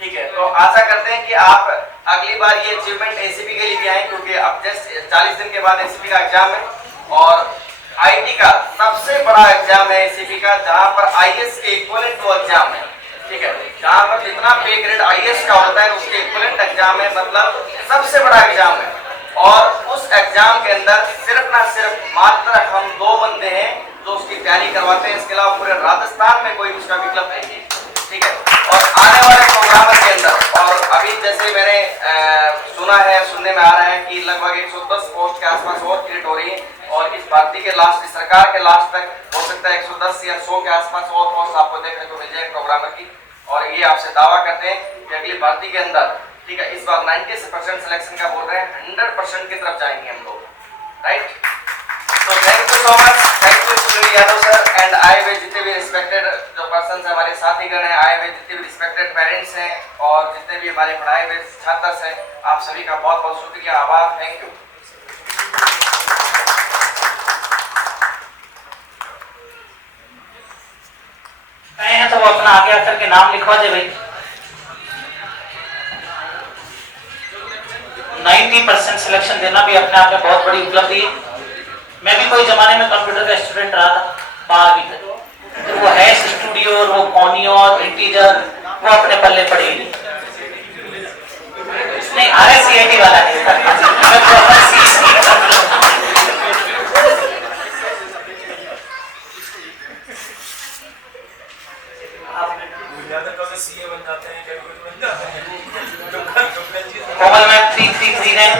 ठीक है, तो आशा करते हैं कि आप अगली बार ये अचीवमेंट एसीपी के लिए भी आए, क्योंकि अब जस्ट 40 दिन के बाद एसीपी का एग्जाम है, और आईटी का सबसे बड़ा एग्जाम है एसीपी का, जहां पर आईएएस के इक्विवेलेंट वो एग्जाम है, ठीक है? जहां पर जितना पे ग्रेड आईएएस का होता है उसके इक्विवेलेंट एग्जाम है, मतलब सबसे बड़ा एग्जाम है। और उस एग्जाम के अंदर सिर्फ ना सिर्फ मात्र हम 2 बंदे हैं जो उसकी तैयारी करवाते हैं, इसके अलावा पूरे राजस्थान में कोई उसका विकल्प नहीं है, ठीक है? और आने वाले प्रोग्राम के अंदर, और अभी जैसे मैंने सुना है, सुनने में आ रहा है कि लगभग 110 पोस्ट के आसपास और क्रिएट हो रही है, और इस भर्ती के लास्ट, इस सरकार के लास्ट तक हो सकता है 110 या 100 के आसपास और पोस्ट आपको देखने को मिल जाए प्रोग्रामर की। और ये आपसे दावा करते हैं कि अगली भर्ती के अंदर, ठीक है, इस बार 90% सिलेक्शन का बोल रहे हैं, 100% की तरफ जाएंगे हम लोग, राइट? तो thank you so much, thank you Sunil Yadav sir, and आए हुए जितने भी रिस्पेक्टेड जो पर्सन है, हमारे साथीगण हैं, आए हुए जितने भी रिस्पेक्टेड पेरेंट्स हैं, और जितने भी हमारे पढ़ाए हुए छात्र हैं, आप सभी का बहुत बहुत शुक्रिया, आभार, थैंक यू। कहे हैं तो वो अपना आगे आकर के नाम लिखवा दे भाई। 90% सिलेक्शन देना भी अपने आप में बहुत बड़ी उपलब्धि है। मैं भी कोई जमाने में कंप्यूटर का स्टूडेंट रहा था 12वीं तक, तो वो हैश स्टूडियो और वो कॉनियो और इंटीजर वो अपने पल्ले पड़े नहीं, RSCIT वाला नहीं मैं प्रॉपर सीए बन जाते हैं, कैलकुलेटर बन जाते हैं। कोमल मैम 333 रैंक